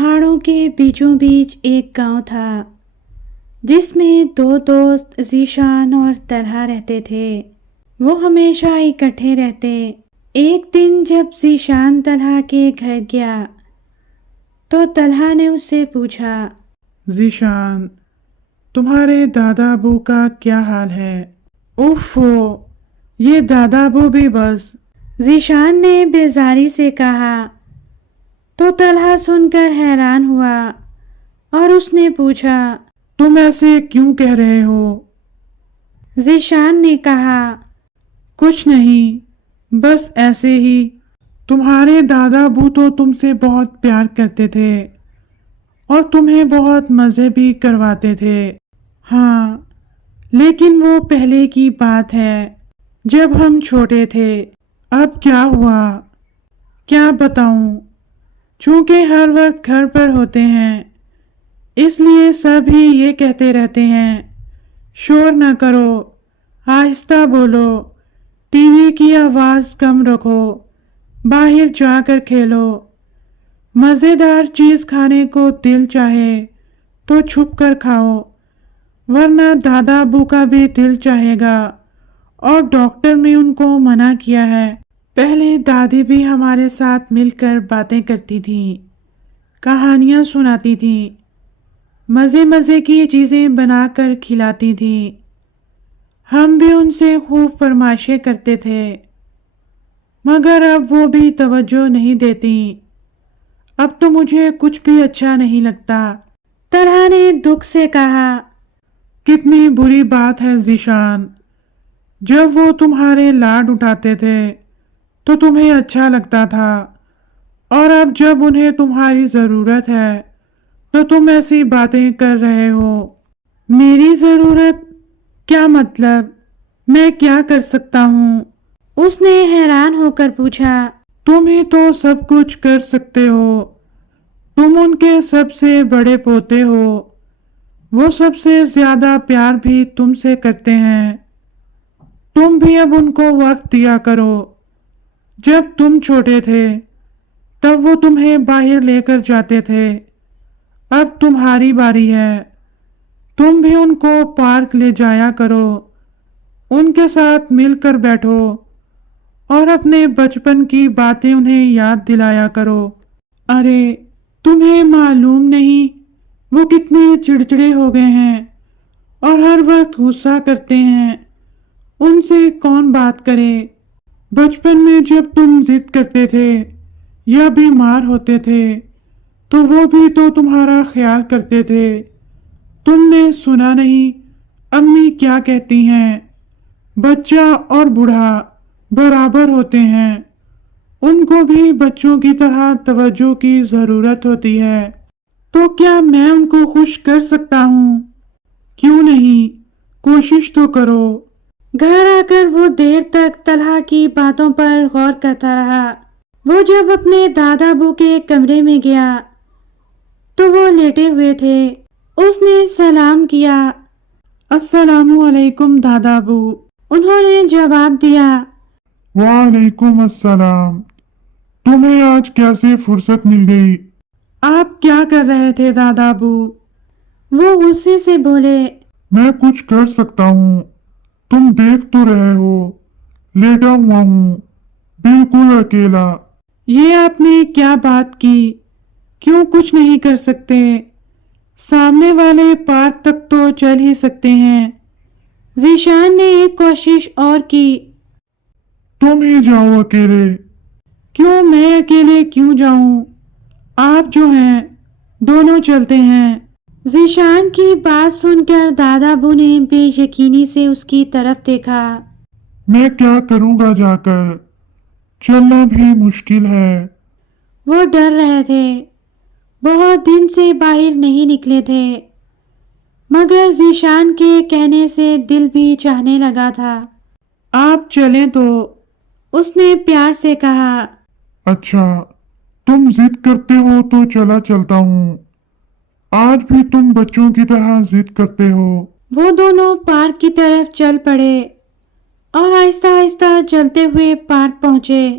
پہاڑوں کے بیچوں بیچ ایک گاؤں تھا جس میں دو دوست ذیشان اور طلحہ رہتے تھے۔ وہ ہمیشہ اکٹھے رہتے۔ ایک دن جب ذیشان طلحہ کے گھر گیا تو طلحہ نے اس سے پوچھا، ذیشان، تمہارے دادا ابو کا کیا حال ہے؟ اوفو، یہ دادا ابو بھی بس۔ ذیشان نے بیزاری سے کہا تو طلحہ سن کر حیران ہوا اور اس نے پوچھا، تم ایسے کیوں کہہ رہے ہو؟ ذیشان نے کہا، کچھ نہیں، بس ایسے ہی۔ تمہارے دادا ابو تو تم سے بہت پیار کرتے تھے اور تمہیں بہت مزے بھی کرواتے تھے۔ ہاں، لیکن وہ پہلے کی بات ہے جب ہم چھوٹے تھے۔ اب کیا ہوا؟ کیا بتاؤں؟ چونکہ ہر وقت گھر پر ہوتے ہیں اس لیے سب ہی یہ کہتے رہتے ہیں، شور نہ کرو، آہستہ بولو، ٹی وی کی آواز کم رکھو، باہر جا کر کھیلو، مزیدار چیز کھانے کو دل چاہے تو چھپ کر کھاؤ ورنہ دادا ابو کا بھی دل چاہے گا اور ڈاکٹر نے ان کو منع کیا ہے۔ پہلے دادی بھی ہمارے ساتھ مل کر باتیں کرتی تھیں، کہانیاں سناتی تھیں، مزے مزے کی چیزیں بنا کر کھلاتی تھیں۔ ہم بھی ان سے خوب فرمائشیں کرتے تھے مگر اب وہ بھی توجہ نہیں دیتی۔ اب تو مجھے کچھ بھی اچھا نہیں لگتا۔ طلحہ نے دکھ سے کہا، کتنی بری بات ہے ذیشان، جب وہ تمہارے لاڈ اٹھاتے تھے تو تمہیں اچھا لگتا تھا اور اب جب انہیں تمہاری ضرورت ہے تو تم ایسی باتیں کر رہے ہو۔ میری ضرورت؟ کیا مطلب؟ میں کیا کر سکتا ہوں؟ اس نے حیران ہو کر پوچھا۔ تم ہی تو سب کچھ کر سکتے ہو، تم ان کے سب سے بڑے پوتے ہو، وہ سب سے زیادہ پیار بھی تم سے کرتے ہیں۔ تم بھی اب ان کو وقت دیا کرو۔ جب تم چھوٹے تھے تب وہ تمہیں باہر لے کر جاتے تھے، اب تمہاری باری ہے، تم بھی ان کو پارک لے جایا کرو، ان کے ساتھ مل کر بیٹھو اور اپنے بچپن کی باتیں انہیں یاد دلایا کرو۔ ارے تمہیں معلوم نہیں وہ کتنے چڑچڑے ہو گئے ہیں اور ہر وقت غصہ کرتے ہیں، ان سے کون بات کرے؟ بچپن میں جب تم ضد کرتے تھے یا بیمار ہوتے تھے تو وہ بھی تو تمہارا خیال کرتے تھے۔ تم نے سنا نہیں امی کیا کہتی ہیں، بچہ اور بوڑھا برابر ہوتے ہیں، ان کو بھی بچوں کی طرح توجہ کی ضرورت ہوتی ہے۔ تو کیا میں ان کو خوش کر سکتا ہوں؟ کیوں نہیں، کوشش تو کرو۔ گھر آ کر وہ دیر تک طلحہ کی باتوں پر غور کرتا رہا۔ وہ جب اپنے دادا ابو کے کمرے میں گیا تو وہ لیٹے ہوئے تھے۔ اس نے سلام کیا، السلام علیکم دادا ابو۔ انہوں نے جواب دیا، وعلیکم السلام۔ تمہیں آج کیسے فرصت مل گئی؟ آپ کیا کر رہے تھے دادا ابو؟ وہ غصے سے بولے، میں کچھ کر سکتا ہوں، تم دیکھ تو رہے ہو، لیٹا ہوا ہوں، بالکل اکیلا۔ یہ آپ نے کیا بات کی؟ کیوں کچھ نہیں کر سکتے؟ سامنے والے پارک تک تو چل ہی سکتے ہیں۔ ذیشان نے ایک کوشش اور کی، تم ہی جاؤ اکیلے۔ کیوں میں اکیلے کیوں جاؤں؟ آپ جو ہیں دونوں چلتے ہیں۔ ذیشان کی بات سن کر دادا ابو نے بے یقینی سے اس کی طرف دیکھا۔ میں کیا کروں گا جا کر؟ چلنا بھی مشکل ہے۔ وہ ڈر رہے تھے، بہت دن سے باہر نہیں نکلے تھے، مگر ذیشان کے کہنے سے دل بھی چاہنے لگا تھا۔ آپ چلیں تو؟ اس نے پیار سے کہا۔ اچھا، تم ضد کرتے ہو تو چلا چلتا ہوں، آج بھی تم بچوں کی طرح ضد کرتے ہو۔ وہ دونوں پارک کی طرف چل پڑے اور آہستہ آہستہ چلتے ہوئے پارک پہنچے۔